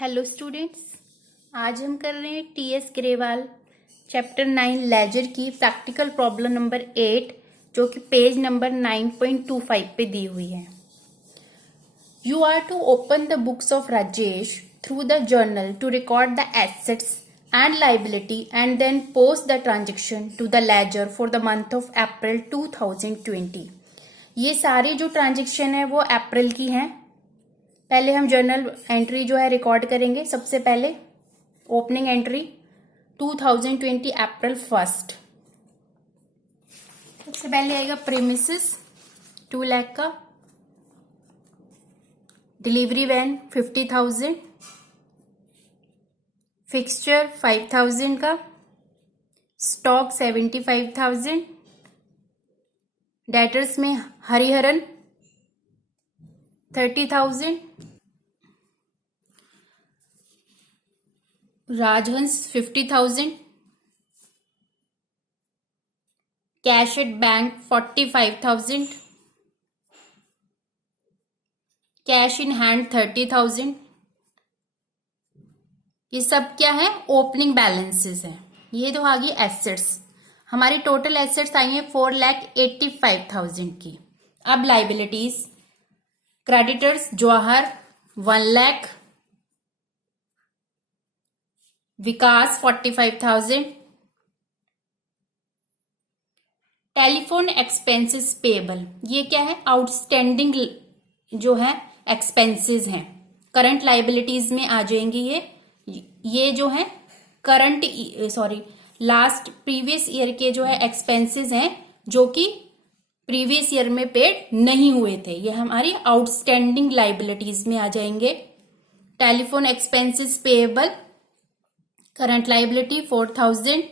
Hello students, आज हम कर रहे हैं टीएस ग्रेवाल चैप्टर 9 लेजर की प्रैक्टिकल प्रॉब्लम नंबर 8 जो कि पेज नंबर 9.25 पे दी हुई है। You are to open the books of Rajesh through the journal to record the assets and liability and then post the transaction to the ledger for the month of April 2020। ये सारी जो transaction है वो अप्रैल की हैं। पहले हम जर्नल एंट्री जो है रिकॉर्ड करेंगे। सबसे पहले ओपनिंग एंट्री 2020 अप्रैल 1। सबसे पहले आएगा प्रीमिसेस 2 लाख का, डिलीवरी वैन 50,000, फिक्सचर 5,000 का, स्टॉक 75,000, डेटर्स में हरिहरन 30,000, राजहंस 50,000, cash at bank 45,000, cash in hand 30,000। ये सब क्या है? ओपनिंग बैलेंसेस है। ये तो आ गई एसेट्स। हमारी टोटल एसेट्स आई है 4,85,000 की। अब लाइबिलिटीज, क्रेडिटर्स जवाहर 1 लाख, विकास 45,000, टेलीफोन एक्सपेंसेस पेएबल, ये क्या है? आउटस्टैंडिंग जो है एक्सपेंसेस हैं, करंट लाइबिलिटीज में आ जाएंगी। ये जो है करंट लास्ट प्रीवियस ईयर के जो है एक्सपेंसेस हैं जो कि प्रीवियस ईयर में पेड नहीं हुए थे, ये हमारी आउटस्टैंडिंग लाइबिलिटीज में आ जाएंगे। Telephone expenses payable current liability 4,000,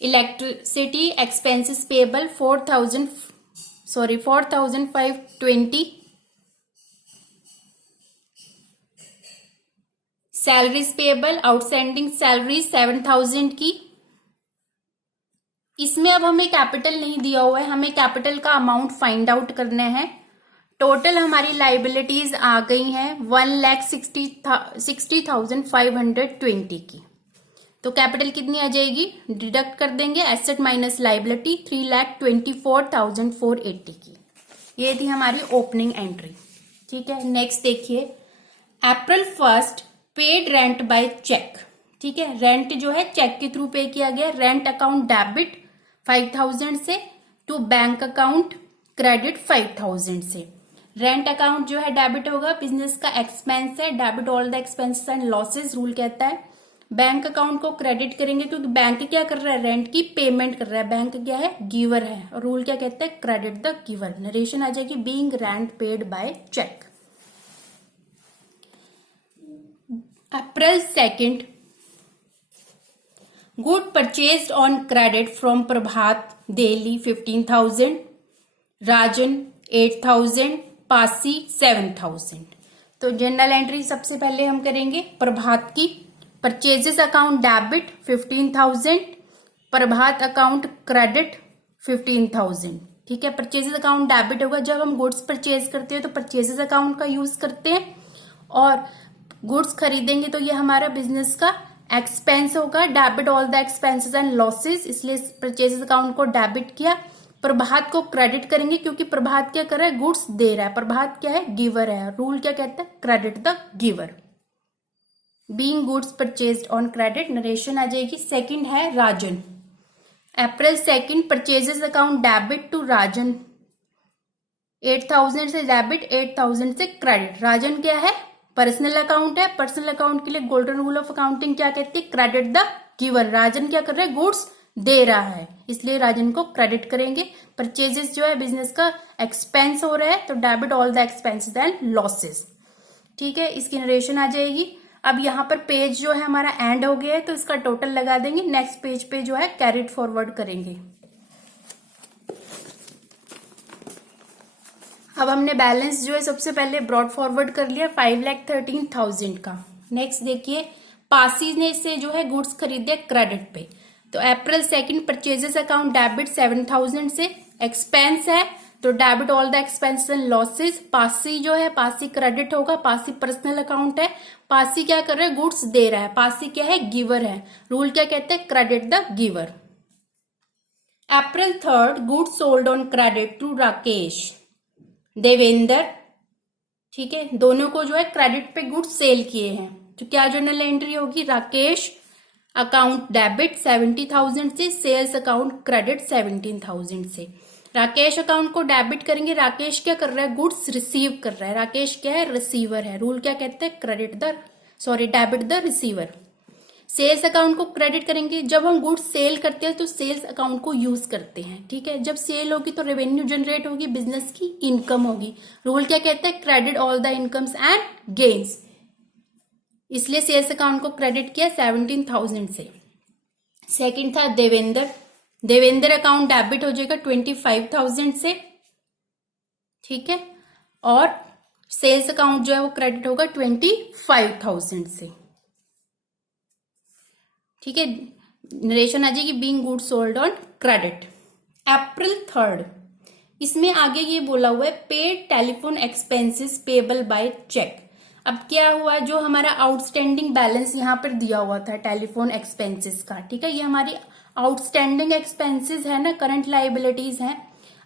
electricity expenses payable 4,520, salaries payable outstanding salary 7,000 की। इसमें अब हमें कैपिटल नहीं दिया हुआ है, हमें कैपिटल का अमाउंट फाइंड आउट करना है। टोटल हमारी लाइबिलिटीज आ गई हैं 1,60,520 की। तो कैपिटल कितनी आ जाएगी? डिडक्ट कर देंगे एसेट माइनस लाइबिलिटी 3,24,480 की। ये थी हमारी ओपनिंग एंट्री। ठीक है, नेक्स्ट देखिए अप्रैल 1 पेड रेंट बाय चेक। ठीक है, रेंट जो है चेक के थ्रू पे किया गया। रेंट अकाउंट डेबिट 5,000 से टू बैंक अकाउंट क्रेडिट 5,000 से। रेंट अकाउंट जो है डेबिट होगा, बिजनेस का एक्सपेंस है, debit all the expenses and losses rule कहता है। बैंक अकाउंट को क्रेडिट करेंगे क्योंकि बैंक क्या कर रहा है? रेंट की पेमेंट कर रहा है। बैंक क्या है? गिवर है। और रूल क्या कहता है? Credit the giver. नरेशन आ जाएगी being rent paid by cheque. April 2 good purchased on credit from Prabhat Delhi 15,000, Rajan 8,000, Pasi 7,000। तो जनरल एंट्री सबसे पहले हम करेंगे प्रभात की। परचेजेस अकाउंट डेबिट 15,000, प्रभात अकाउंट क्रेडिट 15,000। ठीक है, परचेजेस अकाउंट डेबिट होगा। जब हम गुड्स परचेज करते हैं तो परचेजेस अकाउंट का यूज करते हैं, और गुड्स खरीदेंगे तो ये हमारा बिजनेस का एक्सपेंस होगा। Debit all the expenses and losses, इसलिए परचेजेस अकाउंट को डेबिट किया। प्रभात को क्रेडिट करेंगे क्योंकि प्रभात क्या कर रहा है? गुड्स दे रहा है। प्रभात क्या है? गिवर है। रूल क्या कहता है? Credit the giver. Being goods purchased on credit. Narration आ जाएगी। सेकंड है Rajan. April 2 purchases account debit to Rajan 8,000 से डेबिट, 8,000 से क्रेडिट। राजन क्या है? पर्सनल अकाउंट है। पर्सनल अकाउंट के लिए गोल्डन रूल ऑफ अकाउंटिंग क्या कहती है? Credit the giver. राजन क्या कर रहा है? गुड्स दे रहा है, इसलिए राजन को क्रेडिट करेंगे। परचेजेस जो है बिजनेस का एक्सपेंस हो रहा है, तो debit all the expenses and losses. ठीक है, इसकी नरेशन आ जाएगी। अब यहाँ पर पेज जो है हमारा एंड हो गया है, तो इसका टोटल लगा देंगे। नेक्स्ट पेज पे जो है कैरिड फॉरवर्ड करेंगे। अब हमने बैलेंस जो है सबसे पहले ब्रॉड फॉरवर्ड कर लिया 5,13,000 का। नेक्स्ट देखिए पासी ने से जो है गुड्स खरीदे क्रेडिट पे। तो अप्रैल 2 परचेजेस अकाउंट डेबिट 7,000 से, एक्सपेंस है तो debit all the expenses and losses. Pasi जो है, पासी क्रेडिट होगा, पासी पर्सनल अकाउंट है, पासी क्या कर रहा है, गुड्स दे रहा है, पासी क्या है, गिवर है, रूल क्या कहते हैं, credit the giver. April 3rd, goods sold on credit to Rakesh, Devendra, ठीक है, दोनों को जो है क्रेडिट पे गुड्स सेल किए हैं, तो क्या जर्नल एंट्री होगी, राकेश अकाउंट डेबिट 70,000 से, सेल्स अकाउंट क्रेडिट 17,000 से। राकेश अकाउंट को डेबिट करेंगे, राकेश क्या कर रहा है, गुड्स रिसीव कर रहा है, राकेश क्या है, रिसीवर है, रूल क्या कहते हैं, debit the receiver. Sales account को क्रेडिट करेंगे, जब हम गुड्स सेल करते हैं तो सेल्स अकाउंट को यूज करते हैं, ठीक है, जब सेल होगी तो रेवेन्यू जनरेट होगी, बिजनेस की इनकम होगी, रूल क्या कहता है, credit all the incomes and gains, इसलिए सेल्स अकाउंट को क्रेडिट किया 17,000 से। सेकंड था देवेंद्र, देवेंद्र अकाउंट डेबिट हो जाएगा 25,000 से, ठीक है, और सेल्स अकाउंट जो है वो क्रेडिट होगा 25,000 से, ठीक है, नरेशन आ जाएगी being goods sold on credit. April 3rd, इसमें आगे ये बोला हुआ है paid telephone expenses payable by cheque. अब क्या हुआ, जो हमारा आउटस्टैंडिंग बैलेंस यहाँ पर दिया हुआ था टेलीफोन एक्सपेंसेस का, ठीक है, ये हमारी आउटस्टैंडिंग एक्सपेंसेस है ना, करंट लाइबिलिटीज हैं,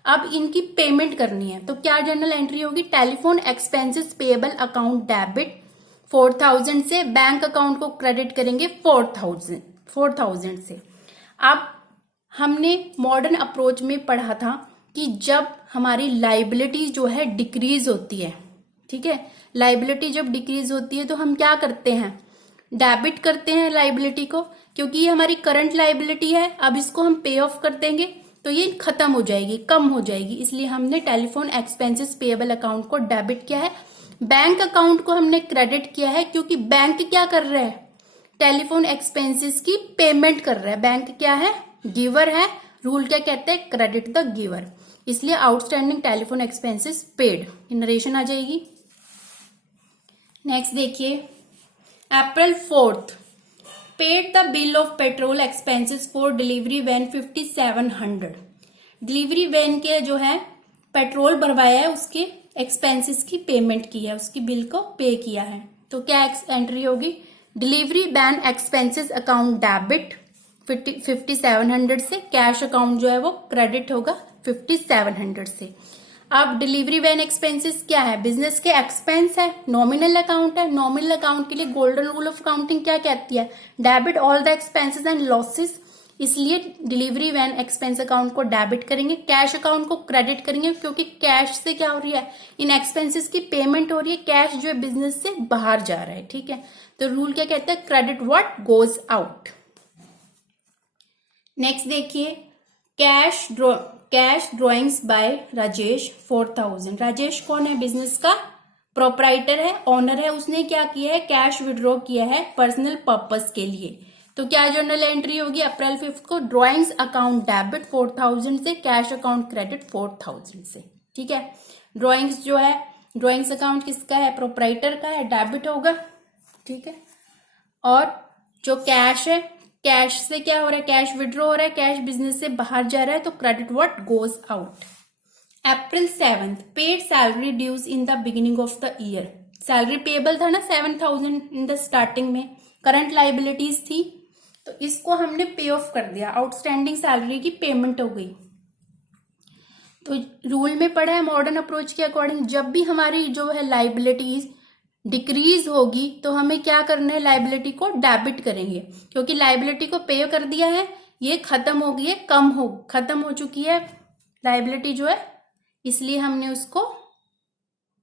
अब इनकी पेमेंट करनी है, तो क्या जर्नल एंट्री होगी, telephone expenses payable account debit 4,000 से, बैंक अकाउंट को क्रेडिट करेंगे 4,000 से। अब हमने मॉडर्न अप्रोच में पढ़ा था कि जब हमारी लाइबिलिटी जो है डिक्रीज होती है, ठीक है, लाइबिलिटी जब डिक्रीज होती है तो हम क्या करते हैं, डेबिट करते हैं लाइबिलिटी को, क्योंकि ये हमारी करंट लाइबिलिटी है, अब इसको हम पे ऑफ कर देंगे तो ये खत्म हो जाएगी, कम हो जाएगी, इसलिए हमने टेलीफोन एक्सपेंसेस पेएबल अकाउंट को डेबिट किया है। बैंक अकाउंट को हमने क्रेडिट किया है, क्योंकि बैंक क्या कर रहा है, टेलीफोन एक्सपेंसेस की पेमेंट कर रहा है, बैंक क्या है, गिवर है, रूल क्या कहते हैं, क्रेडिट द गिवर, इसलिए outstanding telephone expenses paid, narration आ जाएगी। नेक्स्ट देखिए, April 4th, paid the bill of petrol expenses for delivery van 5700। Delivery van के जो है पेट्रोल भरवाया है, उसके एक्सपेंसेस की पेमेंट की है, उसकी बिल को पे किया है, तो क्या एंट्री होगी, delivery van expenses account debit 5700 से, कैश अकाउंट जो है वो क्रेडिट होगा 5700 से। अब डिलीवरी वैन एक्सपेंसेस क्या है, बिजनेस के एक्सपेंस है, नॉमिनल अकाउंट है, नॉमिनल अकाउंट के लिए गोल्डन रूल ऑफ अकाउंटिंग क्या कहती है, debit all the expenses and losses, इसलिए डिलीवरी वैन एक्सपेंस अकाउंट को डेबिट करेंगे, कैश अकाउंट को क्रेडिट करेंगे, क्योंकि कैश से क्या हो रही है, इन एक्सपेंसेस की पेमेंट हो रही है, कैश जो है बिजनेस से बाहर जा रहा है, ठीक है, तो रूल क्या कहता है, credit what goes out. Next देखिए, cash drawings by Rajesh 4,000। Rajesh कौन है, बिजनेस का प्रोपराइटर है, ओनर है, उसने क्या किया है, कैश विड्रॉ किया है पर्सनल पर्पस के लिए, तो क्या जर्नल एंट्री होगी, April 5th को ड्रॉइंग्स अकाउंट डेबिट 4,000 से, कैश अकाउंट क्रेडिट 4,000 से, ठीक है, ड्रॉइंग्स जो है, ड्रॉइंग्स अकाउंट किसका है, प्रोपराइटर का है, डेबिट होगा, ठीक है, और जो कैश है, कैश से क्या हो रहा है, कैश विड्रॉ हो रहा है, कैश बिजनेस से बाहर जा रहा है, तो credit what goes out. April 7th, paid salary dues in the beginning of the year. Salary payable था ना 7,000 इन द स्टार्टिंग में, करंट लाइबिलिटीज थी, तो इसको हमने पे ऑफ कर दिया, आउटस्टैंडिंग सैलरी की पेमेंट हो गई। तो रूल में पढ़ा है मॉडर्न अप्रोच के अकॉर्डिंग, जब भी हमारी जो है लाइबिलिटीज डिक्रीज होगी तो हमें क्या करना है, लाइबिलिटी को डेबिट करेंगे, क्योंकि लाइबिलिटी को पे कर दिया है, ये खत्म हो गई है, खत्म हो चुकी है लाइबिलिटी जो है, इसलिए हमने उसको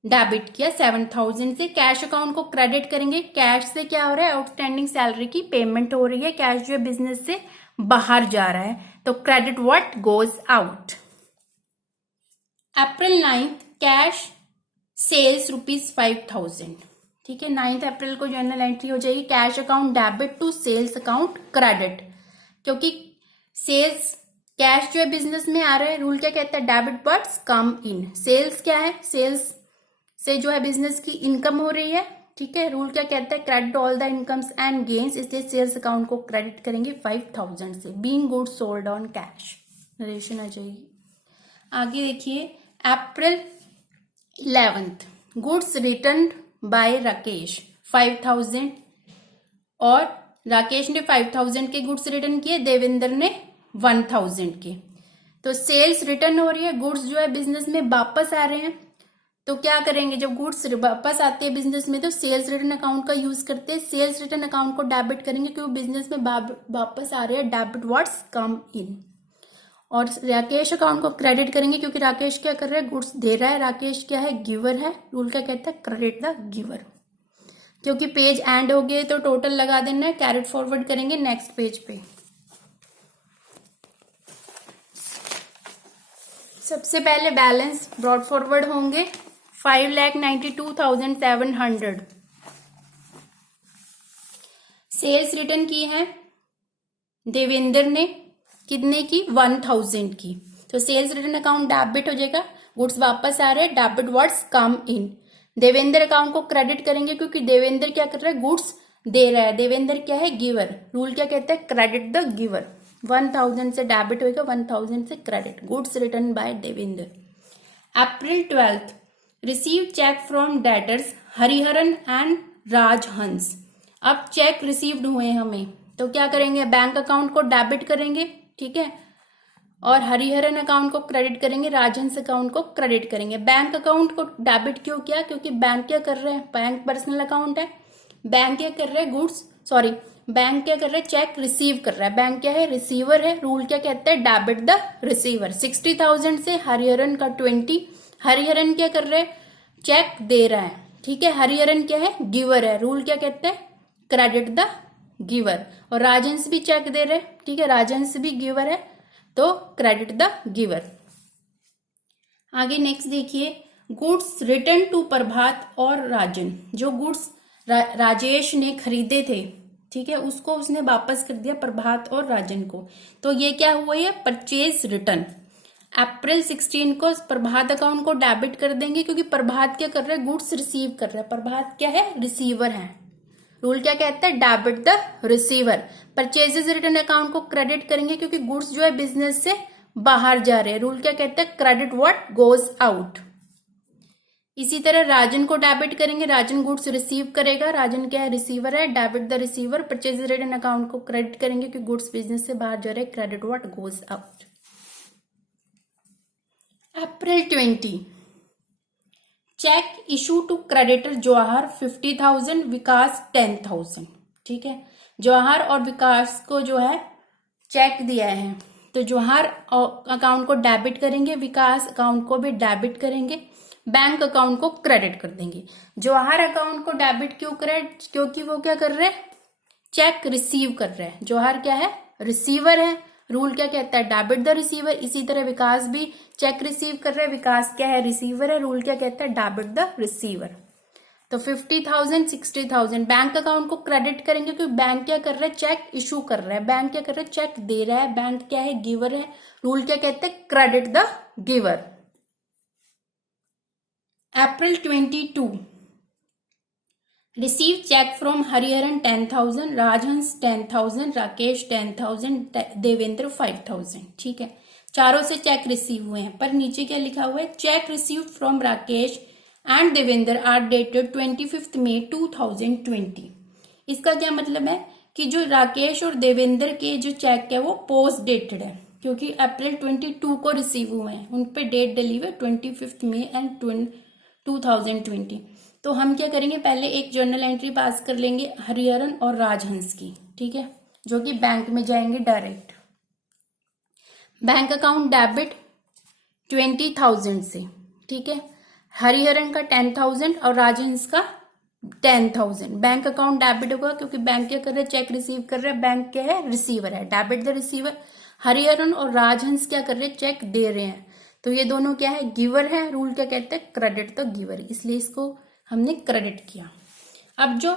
डेबिट किया 7,000 से। कैश अकाउंट को क्रेडिट करेंगे, कैश से क्या हो रहा है, आउटस्टैंडिंग सैलरी की पेमेंट हो रही है, कैश जो है बिजनेस से बाहर जा रहा है, तो credit what goes out. April 9th, cash sales ₹5,000, ठीक है, 9th April को जर्नल एंट्री हो जाएगी, cash account debit to sales account credit, क्योंकि सेल्स कैश जो है बिजनेस में आ रहा है, रूल क्या कहता है, डेबिट बट्स कम इन, सेल्स क्या है, सेल्स से जो है बिजनेस की इनकम हो रही है, ठीक है, रूल क्या कहता है, credit all the incomes and gains, इसलिए सेल्स अकाउंट को क्रेडिट करेंगे 5,000 से, being goods sold on cash, narration आ जाएगी। आगे देखिए, April 11th goods return by Rakesh 5000 और राकेश ने 5000 के गुड्स रिटर्न किए, देवेंद्र ने 1000 के। तो सेल्स रिटर्न हो रही है, गुड्स जो है बिजनेस में वापस आ रहे हैं। तो क्या करेंगे, जब गुड्स वापस आते हैं बिजनेस में तो सेल्स रिटर्न अकाउंट का यूज करते हैं। सेल्स रिटर्न अकाउंट को डेबिट करेंगे क्योंकि बिजनेस में वापस आ रहे हैं, डेबिट व्हाट्स कम इन। और राकेश अकाउंट को क्रेडिट करेंगे क्योंकि राकेश क्या कर रहा है, गुड्स दे रहा है। राकेश क्या है, गिवर है। रूल क्या कहता है, क्रेडिट द गिवर। क्योंकि पेज एंड हो गए तो टोटल लगा देना है, कैरेट फॉरवर्ड करेंगे नेक्स्ट पेज पे। सबसे पहले बैलेंस ब्रॉड फॉरवर्ड होंगे 5,92,700। सेल्स रिटर्न की है देवेंद्र ने, कितने की, 1000 की। तो सेल्स रिटर्न अकाउंट डेबिट हो जाएगा, गुड्स वापस आ रहे हैं, डेबिट व्हाट्स कम इन। देवेंद्र अकाउंट को क्रेडिट करेंगे क्योंकि देवेंद्र क्या कर रहा है, गुड्स दे रहा है। देवेंद्र क्या है, गिवर। रूल क्या कहता है, क्रेडिट द गिवर। 1000 से डेबिट होगा, 1000 से credit. Goods return by Devendra. April 12th receive cheque from debtors Hariharan and Rajhans. अब चेक रिसीव्ड हुए हमें, तो क्या करेंगे, बैंक अकाउंट को डेबिट करेंगे, ठीक है, और हरिहरन अकाउंट को क्रेडिट करेंगे, राजहंस अकाउंट को क्रेडिट करेंगे। बैंक अकाउंट को डेबिट क्यों किया, क्योंकि बैंक क्या कर रहे हैं, बैंक पर्सनल अकाउंट है। बैंक क्या कर रहे हैं, बैंक क्या कर रहा है, चेक रिसीव कर रहा है। बैंक क्या है, रिसीवर है। रूल क्या कहता है, डेबिट द रिसीवर। 60,000 से हरिहरन का 20। हरिहरन क्या कर रहे हैं, चेक दे रहा है, ठीक है। हरिहरन क्या है, गिवर है। रूल क्या कहता है, क्रेडिट द गिवर। और राजहंस भी चेक दे रहे हैं, ठीक है, राजहंस भी गिवर है, तो क्रेडिट द गिवर। आगे नेक्स्ट देखिए, गुड्स रिटर्न टू प्रभात और राजन। जो गुड्स राजेश ने खरीदे थे, ठीक है, उसको उसने वापस कर दिया प्रभात और राजन को। तो ये क्या हुआ है, परचेज रिटर्न। अप्रैल 16 को प्रभात अकाउंट को डेबिट कर देंगे क्योंकि प्रभात क्या कर रहा है, गुड्स रिसीव कर रहा है। प्रभात क्या है, रिसीवर है। रूल क्या कहता है, debit the receiver. Purchases return account को क्रेडिट करेंगे क्योंकि गुड्स जो है बिजनेस से बाहर जा रहे हैं। रूल क्या कहता है, क्रेडिट व्हाट गोज आउट। इसी तरह राजन को डेबिट करेंगे, राजन गुड्स रिसीव करेगा। राजन क्या है, रिसीवर है, debit the receiver. Purchases return account को क्रेडिट करेंगे क्योंकि गुड्स बिजनेस से बाहर जा रहे हैं, credit what goes out. April 20 cheque issue to creditor Jawahar 50,000, Vikas 10,000, ठीक है। जवाहर और विकास को जो है चेक दिया है, तो जवाहर अकाउंट को डेबिट करेंगे, विकास अकाउंट को भी डेबिट करेंगे, बैंक अकाउंट को क्रेडिट कर देंगे। जवाहर अकाउंट को डेबिट क्यों करें, क्योंकि वो क्या कर रहे हैं, चेक रिसीव कर रहे हैं। जवाहर क्या है, रिसीवर है। रूल क्या कहता है, डेबिट द रिसीवर। इसी तरह विकास भी चेक रिसीव कर रहा है, विकास क्या है, रिसीवर है। रूल क्या कहता है, डेबिट द रिसीवर। तो 50,000 60,000 बैंक अकाउंट को क्रेडिट करेंगे क्योंकि बैंक क्या कर रहा है, चेक इशू कर रहा है। बैंक क्या कर रहा है, चेक दे रहा है। बैंक क्या है, गिवर है। रूल क्या कहते हैं, credit the giver. April 22 receive cheque from Hariharan 10,000, Rajhans 10,000, Rakesh 10,000, Devendra 5,000, ठीक है। चारों से चेक रिसीव हुए हैं, पर नीचे क्या लिखा हुआ है, cheque receive from Rakesh and Devendra are dated 25 May 2020। इसका क्या मतलब है कि जो राकेश और देवेंद्र के जो चेक है वो पोस्ट डेटेड है क्योंकि अप्रैल 22 को रिसीव हुए हैं, उन पे डेट डली हुई 25 मई एंड 2020। तो हम क्या करेंगे, पहले एक जर्नल एंट्री पास कर लेंगे हरिहरन और राजहंस की, ठीक है, जो कि बैंक में जाएंगे डायरेक्ट। बैंक अकाउंट डेबिट 20,000 से, ठीक है, हरिहरन का 10,000 और राजहंस का 10,000। बैंक अकाउंट डेबिट होगा क्योंकि बैंक क्या कर रहा है, चेक रिसीव कर रहा है। बैंक क्या है, रिसीवर है, डेबिट द रिसीवर। हरिहरन और राजहंस क्या कर रहे हैं, चेक दे रहे हैं, तो ये दोनों क्या है, गिवर है। रूल क्या कहते हैं, क्रेडिट द गिवर, इसलिए इसको हमने क्रेडिट किया। अब जो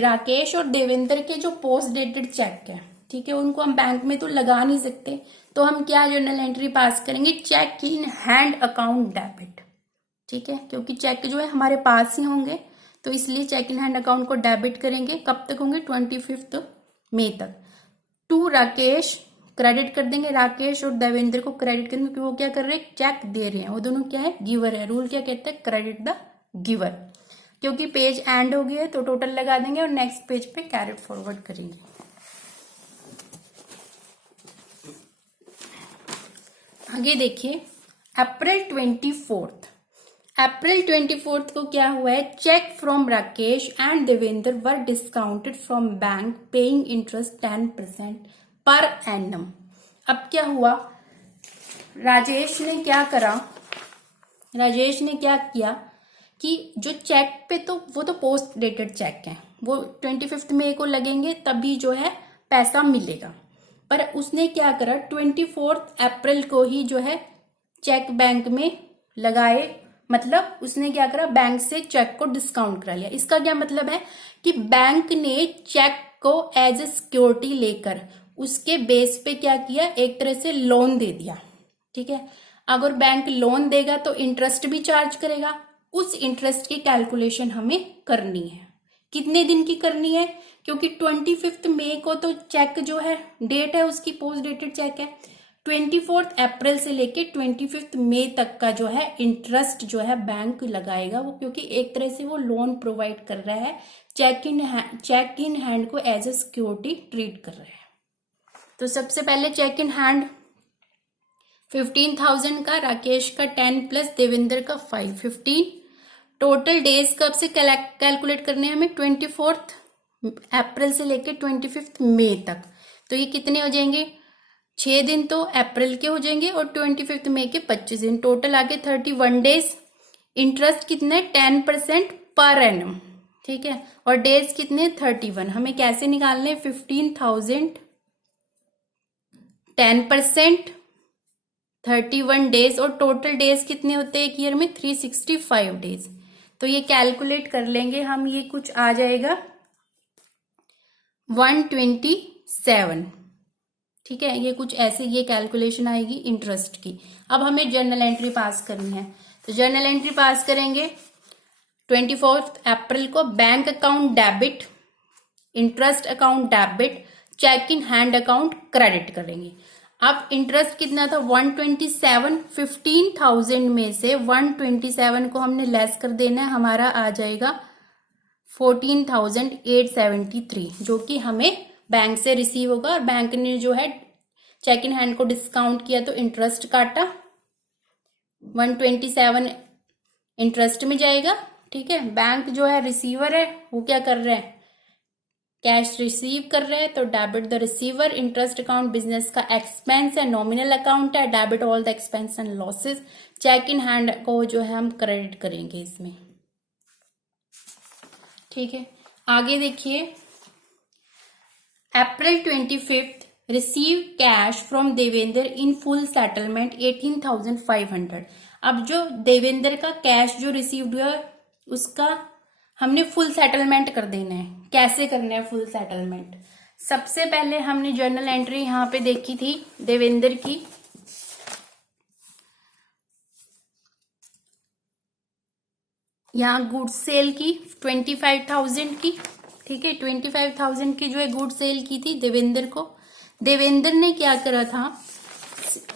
राकेश और देवेंद्र के जो पोस्ट डेटेड चेक है, ठीक है, उनको हम बैंक में तो लगा नहीं सकते, तो हम क्या जर्नल एंट्री पास करेंगे, cheque in hand account debit, ठीक है, क्योंकि चेक जो है हमारे पास ही होंगे, तो इसलिए चेक इन हैंड अकाउंट को डेबिट करेंगे। कब तक होंगे, 25 मई तक। टू राकेश क्रेडिट कर देंगे, राकेश और देवेंद्र को क्रेडिट कर देंगे क्योंकि वो क्या कर रहे हैं, चेक दे रहे हैं, वो दोनों क्या है, गिवर है। रूल क्या कहते हैं, क्रेडिट द गिवर। क्योंकि पेज एंड हो गया है तो टोटल लगा देंगे और नेक्स्ट पेज पे कैरेट फॉरवर्ड करेंगे। आगे देखिए, अप्रैल 24 को क्या हुआ है, cheque from Rakesh and Devendra were discounted from bank paying interest 10% per annum. अब क्या हुआ, राजेश ने क्या किया कि जो चेक पे, तो वो तो पोस्ट डेटेड चेक है, वो 25 मई को लगेंगे तभी जो है पैसा मिलेगा। पर उसने क्या करा, 24 अप्रैल को ही जो है चेक बैंक में लगाए, मतलब उसने क्या करा, बैंक से चेक को डिस्काउंट करा लिया। इसका क्या मतलब है कि बैंक ने चेक को एज ए सिक्योरिटी लेकर उसके बेस पे क्या किया, एक तरह से लोन दे दिया। ठीक है, अगर बैंक लोन देगा तो इंटरेस्ट भी चार्ज करेगा, उस इंटरेस्ट की कैलकुलेशन हमें करनी है। कितने दिन की करनी है, क्योंकि 25 मई को तो चेक जो है डेट है उसकी, पोस्ट डेटेड चेक है। 24 अप्रैल से लेके 25 मई तक का जो है इंटरेस्ट जो है बैंक लगाएगा वो, क्योंकि एक तरह से वो लोन प्रोवाइड कर रहा है, चेक इन हैंड को एज ए सिक्योरिटी ट्रीट कर रहा है। तो सबसे पहले चेक इन हैंड 15,000 का, राकेश का 10 प्लस देवेंद्र का 5, 15। टोटल डेज कब से कैलकुलेट करने हैं हमें, 24 अप्रैल से लेके 25 मई तक। तो ये कितने हो जाएंगे, 6 दिन तो अप्रैल के हो जाएंगे और 25 मई के 25 दिन, टोटल आगे 31 डेज। इंटरेस्ट कितना है, 10% पर एनम। ठीक है, और डेज कितने, 31। हमें कैसे निकालने, 15,000 10% 31 डेज, और टोटल डेज कितने होते हैं एक ईयर में, 365 डेज। तो ये कैलकुलेट कर लेंगे हम, ये कुछ आ जाएगा 127। ठीक है, ये कुछ ऐसे ये कैलकुलेशन आएगी इंटरेस्ट की। अब हमें जर्नल एंट्री पास करनी है, तो जर्नल एंट्री पास करेंगे 24 अप्रैल को, bank account debit, interest account debit, cheque in hand account credit करेंगे। अब इंटरेस्ट कितना था, 127, 15,000 में से 127 को हमने लेस कर देना है, हमारा आ जाएगा 14,873, जो कि हमें बैंक से रिसीव होगा। और बैंक ने जो है चेक इन हैंड को डिस्काउंट किया तो इंटरेस्ट काटा, 127 इंटरेस्ट में जाएगा। ठीक है, बैंक जो है रिसीवर है, वो क्या कर रहा है, कैश रिसीव कर रहा है, तो debit the receiver. Interest account business का एक्सपेंस है, नॉमिनल अकाउंट है, debit all the expense and losses. Cheque in hand को जो है हम क्रेडिट करेंगे इसमें। ठीक है, आगे देखिए, अप्रैल 25 receive cash from Devendra in full settlement 18,500। अब जो देवेंद्र का कैश जो रिसीव्ड हुआ उसका हमने फुल सेटलमेंट कर देना है। कैसे करना है फुल सेटलमेंट, सबसे पहले हमने जर्नल एंट्री यहां पे देखी थी देवेंद्र की, यहाँ गुड्स सेल की 25,000 की। ठीक है, 25,000 की जो है गुड्स सेल की थी देवेंद्र को। देवेंद्र ने क्या करा था,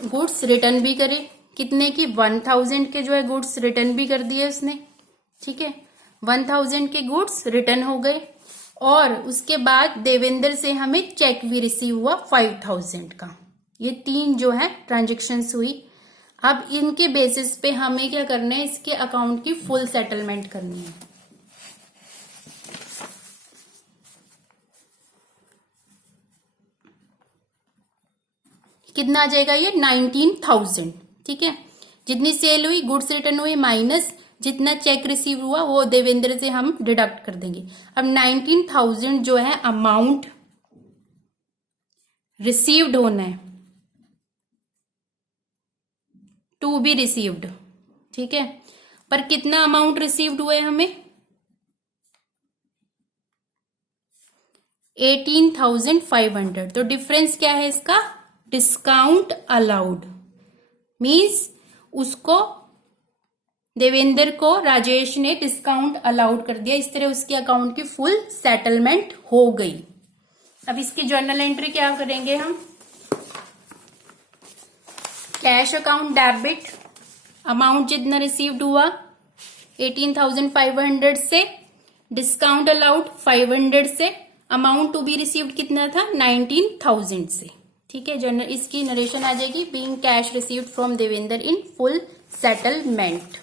गुड्स रिटर्न भी करे, कितने की, 1,000 के जो है गुड्स रिटर्न भी कर दिए उसने। ठीक है, 1,000 के गुड्स रिटर्न हो गए, और उसके बाद देवेंद्र से हमें चेक भी रिसीव हुआ 5,000 का। ये 3 जो है ट्रांजेक्शन्स हुई। अब इनके बेसिस पे हमें क्या करना है, इसके अकाउंट की फुल सेटलमेंट करनी है। कितना आ जाएगा ये, 19,000। ठीक है, जितनी सेल हुई, गुड्स रिटर्न हुई, माइनस जितना चेक रिसीव हुआ वो देवेंद्र से हम डिडक्ट कर देंगे। अब 19,000 जो है अमाउंट रिसीव्ड होना है, टू बी रिसीव्ड। ठीक है, पर कितना अमाउंट रिसीव्ड हुआ है हमें, 18,500। तो डिफरेंस क्या है इसका, डिस्काउंट अलाउड, मीन्स उसको देवेंद्र को राजेश ने डिस्काउंट अलाउड कर दिया, इस तरह उसके अकाउंट की फुल सेटलमेंट हो गई। अब इसकी जर्नल एंट्री क्या करेंगे हम, कैश अकाउंट डेबिट, अमाउंट जितना रिसीव्ड हुआ 18,500 से, डिस्काउंट अलाउड 500 से, अमाउंट टू बी रिसीव्ड कितना था 19,000 से। ठीक है, जनरल इसकी नरेशन आ जाएगी, being cash received from Devendra in full settlement.